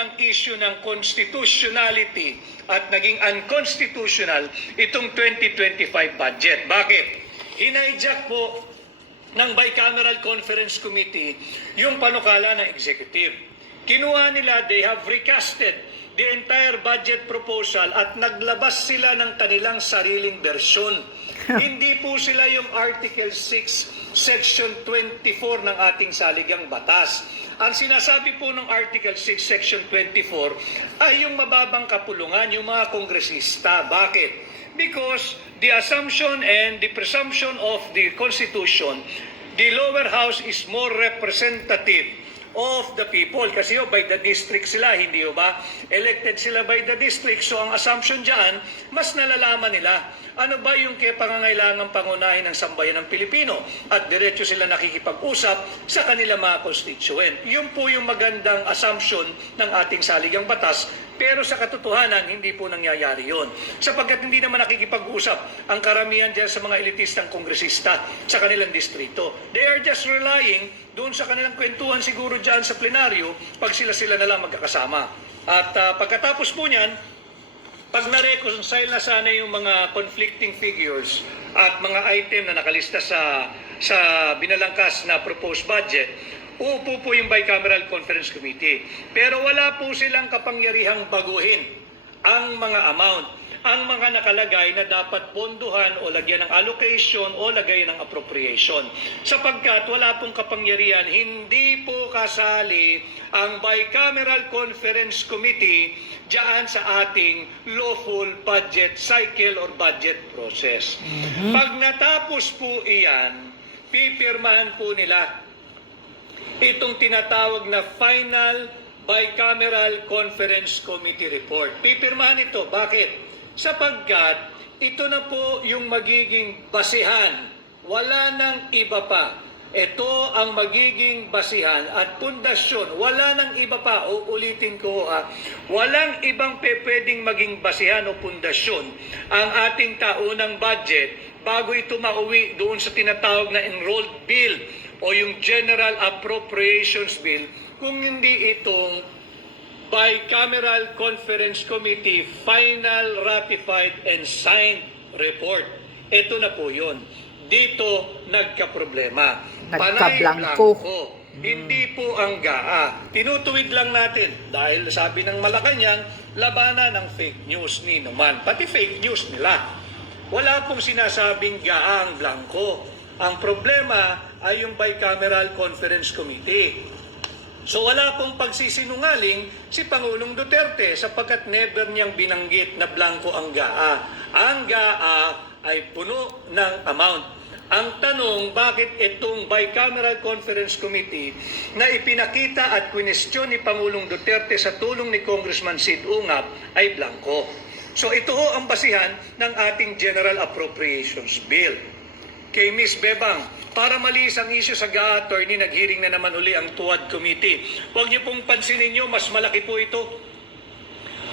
ng issue ng constitutionality at naging unconstitutional itong 2025 budget. Bakit? Hinhijack po ng Bicameral Conference Committee yung panukala ng executive. Kinuha nila, they have recasted the entire budget proposal at naglabas sila ng kanilang sariling bersyon. Hindi po sila yung Article 6, Section 24 ng ating saligang batas. Ang sinasabi po ng Article 6, Section 24 ay yung mababang kapulungan, yung mga kongresista. Bakit? Because the assumption and the presumption of the Constitution, the lower house is more representative of the people. Kasi by the district sila, hindi ba? Elected sila by the district. So ang assumption dyan, mas nalalaman nila ano ba yung pangangailangan pangunahin ng sambayan ng Pilipino at diretso sila nakikipag-usap sa kanilang mga constituent. Yun po yung magandang assumption ng ating saligang batas, pero sa katotohanan, hindi po nangyayari yun. Sapagkat hindi naman nakikipag-usap ang karamihan dyan sa mga elitistang kongresista sa kanilang distrito. They are just relying doon sa kanilang kwentuhan siguro dyan sa plenaryo pag sila na lang magkakasama. At pagkatapos po niyan, pag na-reconcile na sana yung mga conflicting figures at mga item na nakalista sa binalangkas na proposed budget, uupo po yung Bicameral Conference Committee. Pero wala po silang kapangyarihang baguhin ang mga amount, ang mga nakalagay na dapat ponduhan o lagyan ng allocation o lagyan ng appropriation. Sapagkat wala pong kapangyarihan, hindi po kasali ang Bicameral Conference Committee diyan sa ating lawful budget cycle or budget process. Pag natapos po iyan, pipirmahan po nila itong tinatawag na Final Bicameral Conference Committee Report. Pipirmahan ito. Bakit? Sapagkat ito na po yung magiging basihan. Wala nang iba pa. Ito ang magiging basihan at pundasyon. Wala nang iba pa. Uulitin ko walang ibang pwedeng maging basihan o pundasyon ang ating taunang budget bago ito mauwi doon sa tinatawag na enrolled bill o yung General Appropriations Bill kung hindi itong Bicameral Conference Committee Final Ratified and Signed Report. Ito na po yun. Dito nagka-problema. Nagka-blanco. Hindi po ang GAA. Tinutuwid lang natin dahil sabi ng Malacanang, labanan ng fake news ni Numan. Pati fake news nila. Wala pong sinasabing GAA ang blanco. Ang problema ay yung Bicameral Conference Committee. So wala pong pagsisinungaling si Pangulong Duterte sapagkat never niyang binanggit na blanco ang GAA. Ang GAA ay puno ng amount. Ang tanong, bakit itong Bicameral Conference Committee na ipinakita at kwinestyon ni Pangulong Duterte sa tulong ni Congressman Sid Ungab ay blanco? So ito ho ang basihan ng ating General Appropriations Bill. Kay Ms. Bebang, para malis ang issue sa GAA, attorney, nag-hearing na naman uli ang TUAD Committee. Huwag niyo pong pansinin nyo, mas malaki po ito.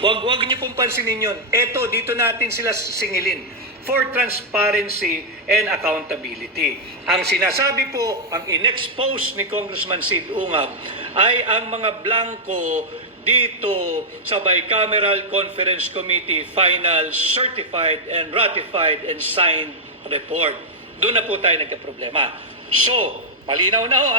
Huwag niyo pong pansinin yun. Eto, dito natin sila singilin for transparency and accountability. Ang sinasabi po, ang in-expose ni Congressman Sid Ungab ay ang mga blanco dito sa Bicameral Conference Committee Final Certified and Ratified and Signed Report. Doon na po tayo nagka-problema. So, malinaw na ho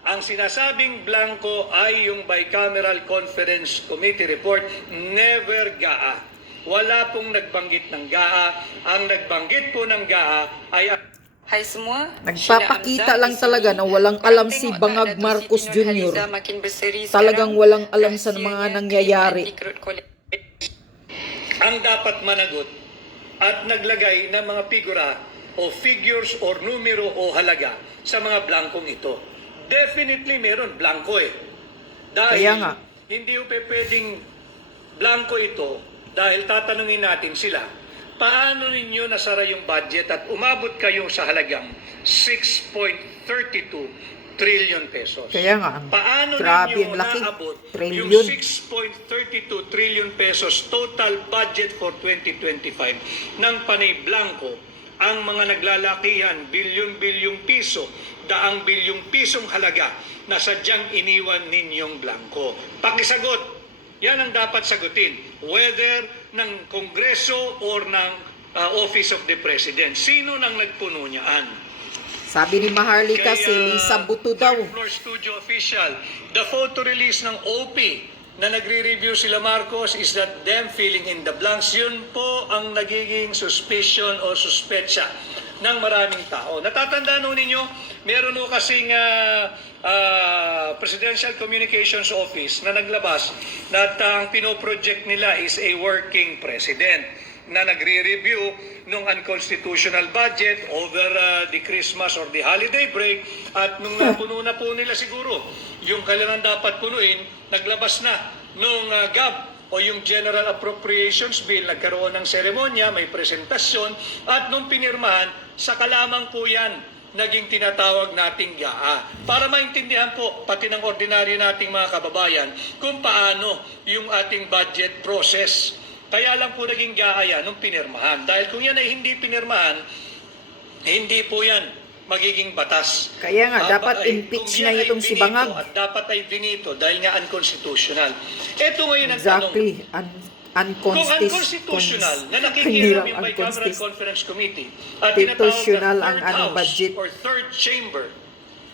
ang sinasabing blanco ay yung Bicameral Conference Committee Report, never GAA. Wala pong nagbanggit ng GAA. Ang nagbanggit po ng GAA ay... Hai semua. Nagpapakita lang talaga na walang alam si Bangag Marcos Jr. Talagang walang alam sa mga nangyayari. Ang dapat managot at naglagay ng mga figura o figures or numero o halaga sa mga blankong ito. Definitely meron blanco Dahil Kaya nga, hindi pwedeng blanco ito dahil tatanungin natin sila, paano ninyo nasara yung budget at umabot kayo sa halagang 6.32 trillion pesos? Kaya nga, Paano grabe ninyo ang laki. naabot yung Trillion. 6.32 trillion pesos total budget for 2025 ng panay blanco ang mga naglalakihan, bilyon-bilyong piso, daang bilyong pisong halaga na sadyang iniwan ninyong blanco? Pakisagot, Yan ang dapat sagutin, whether ng Kongreso or ng Office of the President. Sino nang nagpuno niyaan? Sabi ni Maharlika, si Lisa Buto daw. Third floor studio official, the photo release ng OP na nagre-review sila Marcos is that them filling in the blanks. Yun po ang nagiging suspicion o suspetsa ng maraming tao. Natatandaan ho ninyo, meron ho kasing Presidential Communications Office na naglabas na ang pinoproject nila is a working president na nagre-review ng unconstitutional budget over the Christmas or the holiday break, at nung napuno na po nila siguro yung kailangan dapat punuin, naglabas na nung GAB o yung General Appropriations Bill, nagkaroon ng seremonya, may presentasyon, at nung pinirmahan, saka lamang po yan naging tinatawag nating GAA. Para maintindihan po, pati ng ordinaryo nating mga kababayan, kung paano yung ating budget process. Kaya lang po naging GAA yan nung pinirmahan. Dahil kung yan ay hindi pinirmahan, hindi po yan magiging batas. Kaya nga, dapat impeach na itong si Bangag. At dapat ay binito dahil nga unconstitutional. Ito ngayon ang Exactly. tanong. Kung unconstitutional na nakikialam yung Bicameral Conference Committee at tinatawag na third house budget or third chamber,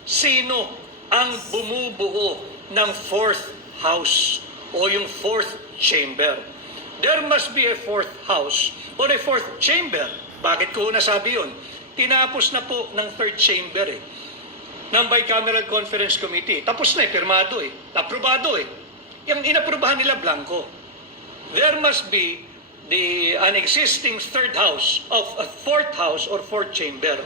sino ang bumubuo ng fourth house o yung fourth chamber? There must be a fourth house or a fourth chamber. Bakit ko nasabi yun? Tinapos na po ng third chamber ng Bicameral Conference Committee. Tapos na pirmado aprobado Yung inaprubahan nila blanco. There must be an existing third house of a fourth house or fourth chamber.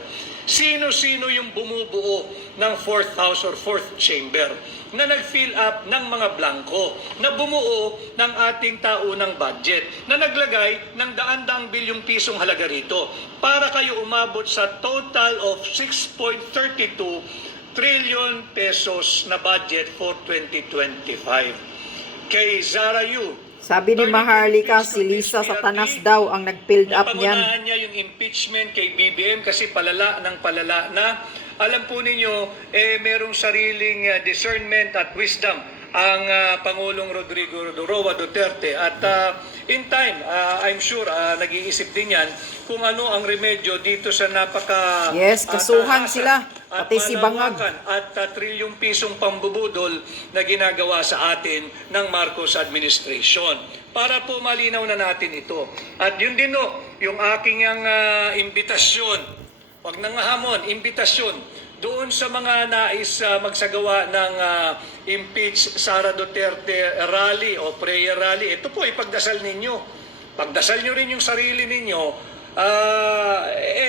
Sino-sino yung bumubuo ng fourth house or fourth chamber na nag-fill up ng mga blanco, na bumuo ng ating taunang budget, na naglagay ng daan-daang bilyong pisong halaga rito para kayo umabot sa total of 6.32 trillion pesos na budget for 2025. Kay Zara Yu, sabi ni Maharlika, si Lisa Satanas daw ang nag-build up niyan. Napangunahan niya yung impeachment kay BBM kasi palala na. Alam po ninyo, merong sariling discernment at wisdom ang Pangulong Rodrigo Roa Duterte. At in time, I'm sure, nag-iisip din yan kung ano ang remedyo dito sa napaka... Yes, kasuhan sila, pati si Bangag. At trilyong pisong pambubudol na ginagawa sa atin ng Marcos administration. Para po malinaw na natin ito. At yun din yung aking imbitasyon, wag nang hamon, imbitasyon doon sa mga nais magsagawa ng impeach Sara Duterte rally o prayer rally. Ito po, ipagdasal ninyo. Pagdasal nyo rin yung sarili ninyo.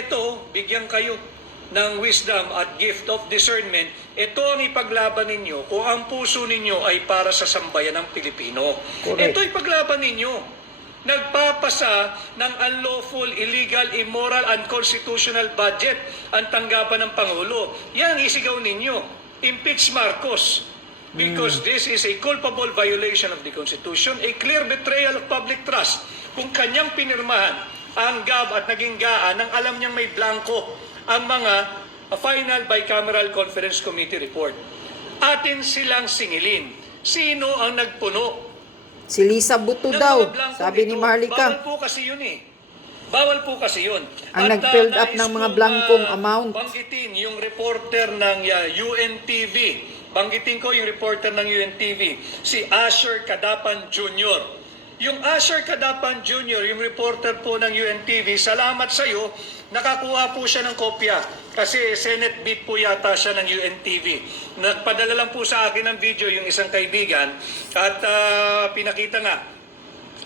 Ito, bigyan kayo ng wisdom at gift of discernment. Ito ang ipaglaban ninyo kung ang puso ninyo ay para sa sambayan ng Pilipino. Correct. Ito ipaglaban ninyo. Nagpapasa ng unlawful, illegal, immoral, unconstitutional budget ang tanggapan ng Pangulo. Yan ang isigaw ninyo. Impeach Marcos. Because this is a culpable violation of the Constitution, a clear betrayal of public trust. Kung kanyang pinirmahan ang GAB at naging GAA nang alam niyang may blanco ang mga final Bicameral Conference Committee report. Atin silang singilin. Sino ang nagpuno? Si Lisa Buto daw, sabi ni Maharlika. Bawal po kasi yun Bawal po kasi yun. Ang nag-filled up ng mga blankong amount. Banggitin yung reporter ng UNTV. Banggitin ko yung reporter ng UNTV, si Asher Kadapan Jr. Yung Asher Kadapan Jr., yung reporter po ng UNTV, salamat sa iyo, nakakuha po siya ng kopya. Kasi Senate beat po yata siya ng UNTV. Nagpadala lang po sa akin ng video yung isang kaibigan at pinakita nga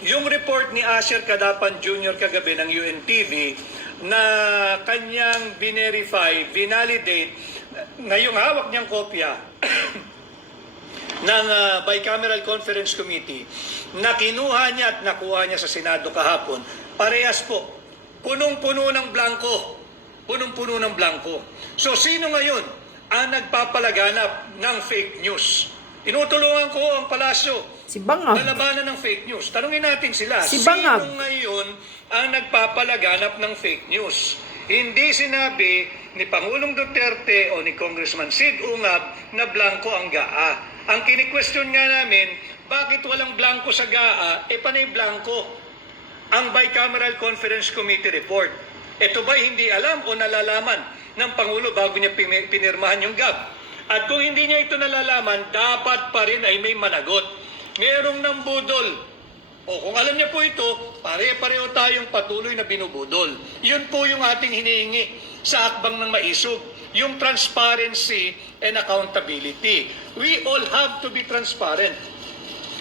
yung report ni Asher Kadapan Jr. kagabi ng UNTV na kanyang binerify, binalidate na yung hawak niyang kopya ng Bicameral Conference Committee na kinuha niya at nakuha niya sa Senado kahapon. Parehas po, punong-puno ng blanco. Punong-puno ng blanco. So sino ngayon ang nagpapalaganap ng fake news? Tinutulungan ko ang palasyo. Si Bangag. Lalabanan ng fake news. Tanungin natin sila. Si Bangag. Sino ngayon ang nagpapalaganap ng fake news? Hindi sinabi ni Pangulong Duterte o ni Congressman Sid Ungab na blanco ang GAA. Ang kini-question nga namin, bakit walang blanco sa GAA, panay blanco ang Bicameral Conference Committee report. Ito ba hindi alam o nalalaman ng Pangulo bago niya pinirmahan yung GAB? At kung hindi niya ito nalalaman, dapat pa rin ay may managot. Merong nambudol. O kung alam niya po ito, pare-pareho tayong patuloy na binubudol. Yun po yung ating hinihingi sa akbang ng maisog. Yung transparency and accountability. We all have to be transparent.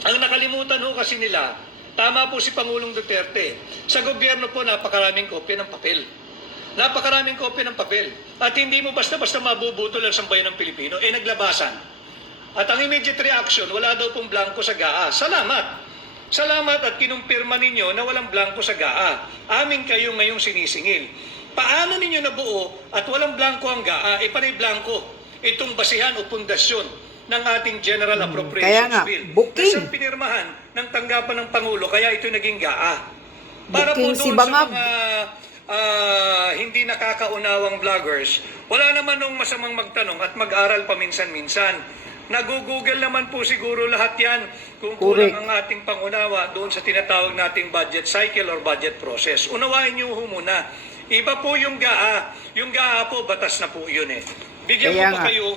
Ang nakalimutan ho kasi nila, tama po si Pangulong Duterte. Sa gobyerno po, napakaraming kopya ng papel. Napakaraming kopya ng papel. At hindi mo basta-basta mabubutol ang sambayan ng Pilipino. Naglabasan. At ang immediate reaction, wala daw pong blanco sa GAA. Salamat! Salamat at kinumpirma ninyo na walang blanco sa GAA. Amin kayo ngayong sinisingil. Paano ninyo nabuo at walang blanco ang GAA? Panay blanco. Itong basihan o pundasyon ng ating General Appropriations Kaya nga, Bill. booking. Nasang pinirmahan ng tanggapan ng Pangulo, kaya ito naging GAA. Para po Booking si doon Bangag. sa mga hindi nakakaunawang vloggers, wala naman nung masamang magtanong at mag-aral paminsan-minsan. Nag-google naman po siguro lahat yan kung kulang ang ating pangunawa doon sa tinatawag nating budget cycle or budget process. Unawain niyo ho muna. Iba po yung GAA. Yung GAA po, batas na po yun Bigyan Kaya ko pa nga. kayo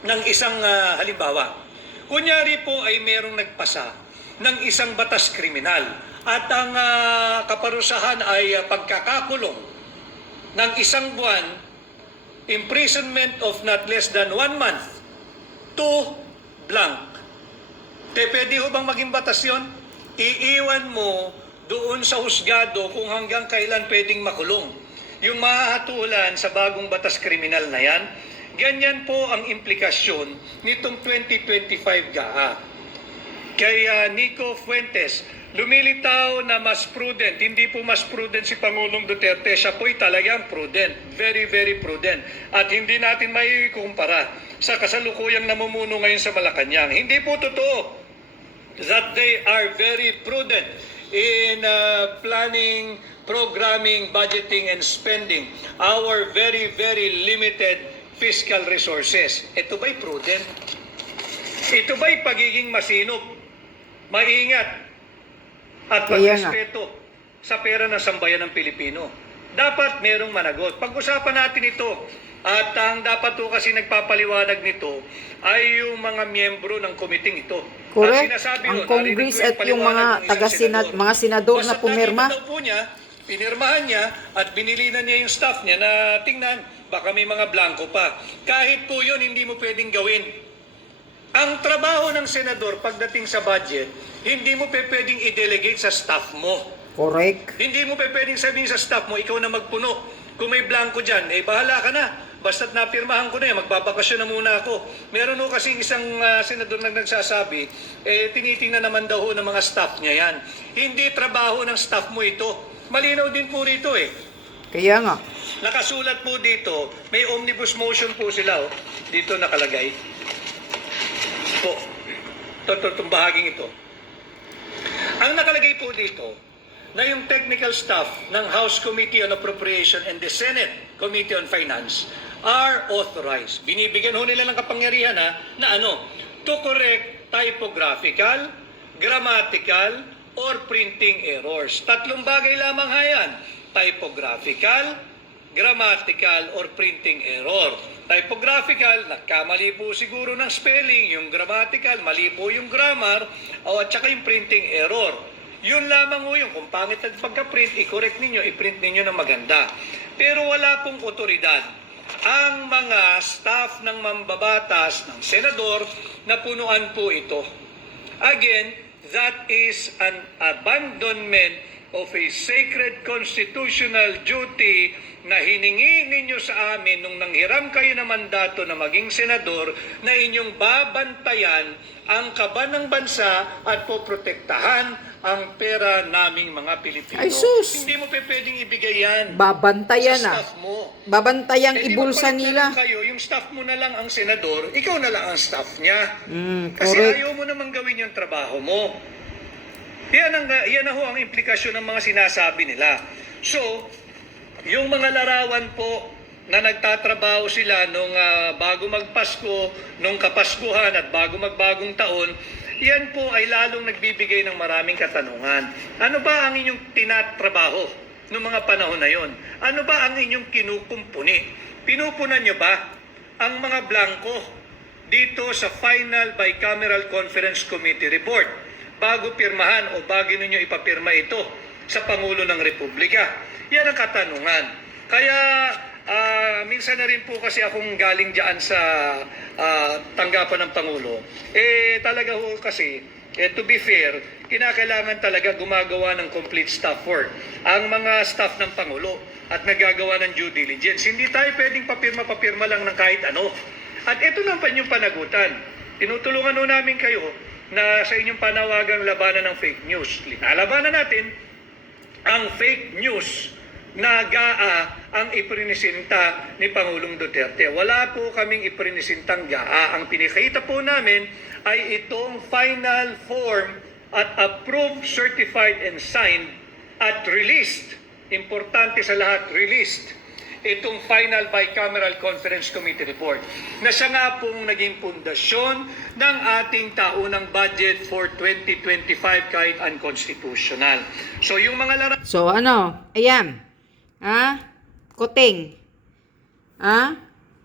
ng isang halimbawa. Kunyari po ay merong nagpasa ng isang batas kriminal at ang kaparusahan ay pagkakakulong ng isang buwan, imprisonment of not less than 1 month to blank. Pwede ho bang maging batas yun? Iiwan mo doon sa husgado kung hanggang kailan pwedeng makulong. Yung mahahatulan sa bagong batas kriminal na yan, ganyan po ang implikasyon nitong 2025 GAA. Kaya Nico Fuentes, lumilitaw na mas prudent. Hindi po mas prudent si Pangulong Duterte. Siya po'y talagang prudent. Very, very prudent. At hindi natin may kumpara sa kasalukuyang namumuno ngayon sa Malacanang. Hindi po totoo that they are very prudent in planning, programming, budgeting, and spending our very, very limited fiscal resources. Ito ba'y prudent? Ito ba'y pagiging masinop, maingat, at pagrespeto sa pera ng sambayan ng Pilipino? Dapat merong managot. Pag-usapan natin ito. At ang dapat po kasi nagpapaliwanag nito ay yung mga miyembro ng komiting ito. Correct. Sinasabi Ang nun, Congress narinig ko at yung paliwanag mga ng isang taga-senat, mga senador na Basta't pumirma. nakita daw po niya, pinirmahan niya at binilinan niya yung staff niya na tingnan, baka may mga blanco pa. Kahit po yun, hindi mo pwedeng gawin. Ang trabaho ng senador pagdating sa budget, hindi mo pwedeng i-delegate sa staff mo. Correct. Hindi mo pwedeng sabihin sa staff mo, ikaw na magpuno. Kung may blanco dyan, bahala ka na. Basta't napirmahan ko na magbabakasyon na muna ako. Meron ho kasi isang senador na nagsasabi, tinitingnan naman daw ho ng mga staff niya yan. Hindi trabaho ng staff mo ito. Malinaw din po rito Kaya nga. Nakasulat po dito, may omnibus motion po sila dito nakalagay. Po, itong bahaging ito. Ang nakalagay po dito, na yung technical staff ng House Committee on Appropriation and the Senate Committee on Finance are authorized. Binibigyan ho nila ng kapangyarihan na to correct typographical, grammatical, or printing errors. Tatlong bagay lamang yan. Typographical, grammatical, or printing error. Typographical, nagkamali po siguro ng spelling. Yung grammatical, mali po yung grammar. At saka yung printing error. Yun lamang ho yung kung pangit at pagka-print, i-correct ninyo, i-print ninyo na maganda. Pero wala pong otoridad ang mga staff ng mambabatas ng senador na punuan po ito. Again, that is an abandonment of a sacred constitutional duty na hiningi ninyo sa amin nung nanghiram kayo ng mandato na maging senador na inyong babantayan ang kaban ng bansa at poprotektahan ang pera naming mga Pilipino. Ay, sus! Hindi mo pwedeng ibigay yan Babantayan sa staff mo. Babantayang Di ibulsa ba nila. kayo, yung staff mo na lang ang senador, ikaw na lang ang staff niya. Kasi Correct. ayaw mo namang gawin yung trabaho mo. Yan na ho ang implikasyon ng mga sinasabi nila. So, yung mga larawan po na nagtatrabaho sila nung bago magpasko, nung kapaskuhan at bago magbagong taon, yan po ay lalong nagbibigay ng maraming katanungan. Ano ba ang inyong tinatrabaho noong mga panahon na yon? Ano ba ang inyong kinukumpuni? Pinupunan nyo ba ang mga blanco dito sa Final Bicameral Conference Committee Report bago pirmahan o bago ninyo ipapirma ito sa Pangulo ng Republika? Yan ang katanungan. Kaya minsan na rin po kasi akong galing dyan sa tanggapan ng Pangulo. Talaga ho kasi, to be fair, kinakailangan talaga gumagawa ng complete staff work ang mga staff ng Pangulo at nagagawa ng due diligence. Hindi tayo pwedeng papirma lang ng kahit ano. At ito naman yung panagutan. Tinutulungan ho namin kayo na sa inyong panawagang labanan ng fake news. Linalabanan natin ang fake news na GAA ang iprinisinta ni Pangulong Duterte. Wala po kaming iprinisintang GAA. Ang pinikita po namin ay itong final form at approved, certified, and signed at released. Importante sa lahat, released. Itong Final Bicameral Conference Committee Report na siya nga pong naging pundasyon ng ating taunang budget for 2025 kahit unconstitutional. So yung mga larawan... So ano, ayan. Kuting.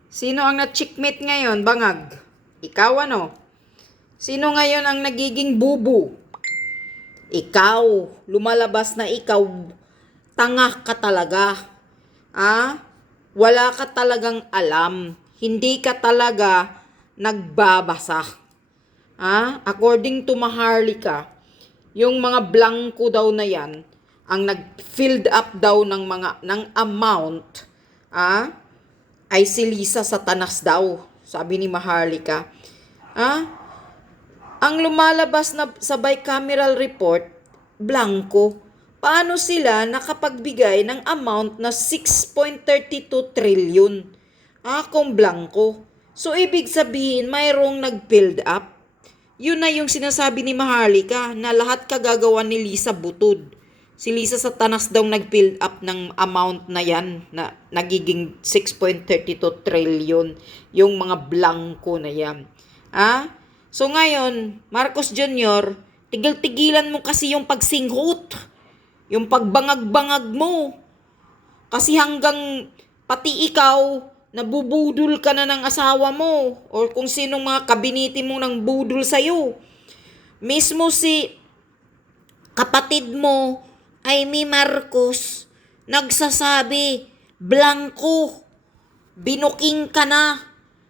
Sino ang na-checkmate ngayon, Bangag? Ikaw ano? Sino ngayon ang nagiging bubu? Ikaw. Lumalabas na ikaw. Tanga ka talaga. Wala ka talagang alam. Hindi ka talaga nagbabasa. According to Maharlika, yung mga blanco daw na yan, ang nag-filled up daw ng amount, ay si Lisa Satanas daw, sabi ni Maharlika. Ang lumalabas na sa bicameral report, blanco. Paano sila nakapagbigay ng amount na 6.32 trillion? Kung blanco. So, ibig sabihin, mayroong nag-build up. Yun na yung sinasabi ni Maharlika na lahat kagagawa ni Lisa Butod. Si Lisa Satanas daw nag-build up ng amount na yan na nagiging 6.32 trillion. Yung mga blanco na yan. So ngayon, Marcos Jr., tigil-tigilan mo kasi yung pagsinghot. Yung pagbangag-bangag mo. Kasi hanggang pati ikaw, nabubudol ka na ng asawa mo. Or kung sinong mga kabiniti mo nang budol sa'yo. Mismo si kapatid mo, Amy Marcos, nagsasabi, blanco, binuking ka na.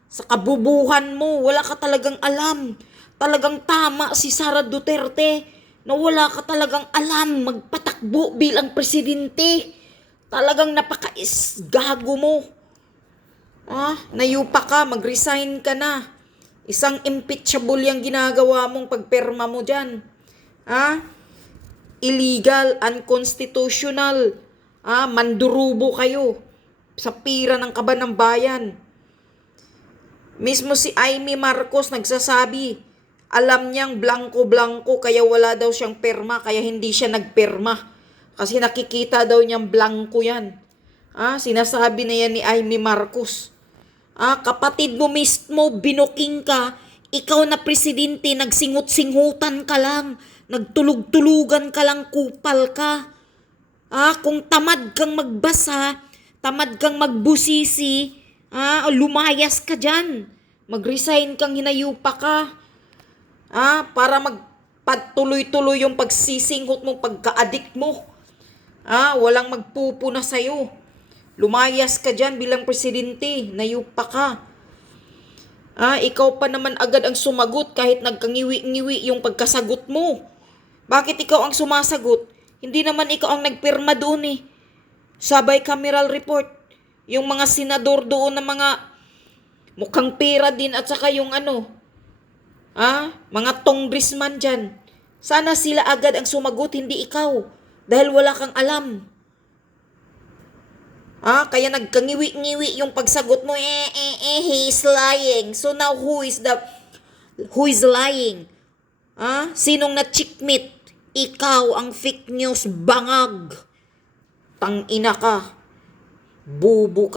Sa kabubuhan mo, wala ka talagang alam. Talagang tama si Sara Duterte na wala ka talagang alam magpatakbo bilang presidente. Talagang napaka-gago mo. Nayupa ka, mag-resign ka na. Isang impeachable yung ginagawa mong pagperma mo dyan. Illegal, unconstitutional. Mandurubo kayo sa pira ng kaban ng bayan. Mismo si Amy Marcos nagsasabi, alam niyang blanco-blanco kaya wala daw siyang perma, kaya hindi siya nagperma. Kasi nakikita daw niyang blanco yan. Sinasabi na yan ni Amy Marcos. Kapatid mo mismo, binuking ka, ikaw na presidente, nagsingut-singutan ka lang, nagtulog-tulugan ka lang, kupal ka. Kung tamad kang magbasa, tamad kang magbusisi, lumayas ka dyan. Mag-resign kang hinayupa ka. Para magpatuloy-tuloy yung pagsisinghot mo, pagka-addict mo. Walang magpupuna sa'yo. Lumayas ka dyan bilang presidente, nayupa ka. Ikaw pa naman agad ang sumagot kahit nagkangiwi-ngiwi yung pagkasagot mo. Bakit ikaw ang sumasagot? Hindi naman ikaw ang nagpirma doon sa bicameral report. Yung mga senador doon na mga mukhang pera din at saka yung mga congressman dyan. Sana sila agad ang sumagot, hindi ikaw. Dahil wala kang alam. Kaya nagkangiwi-ngiwi yung pagsagot mo, he's lying. So now who is lying? Sinong na-checkmate? Ikaw ang fake news bangag. Tangina ka. Bubo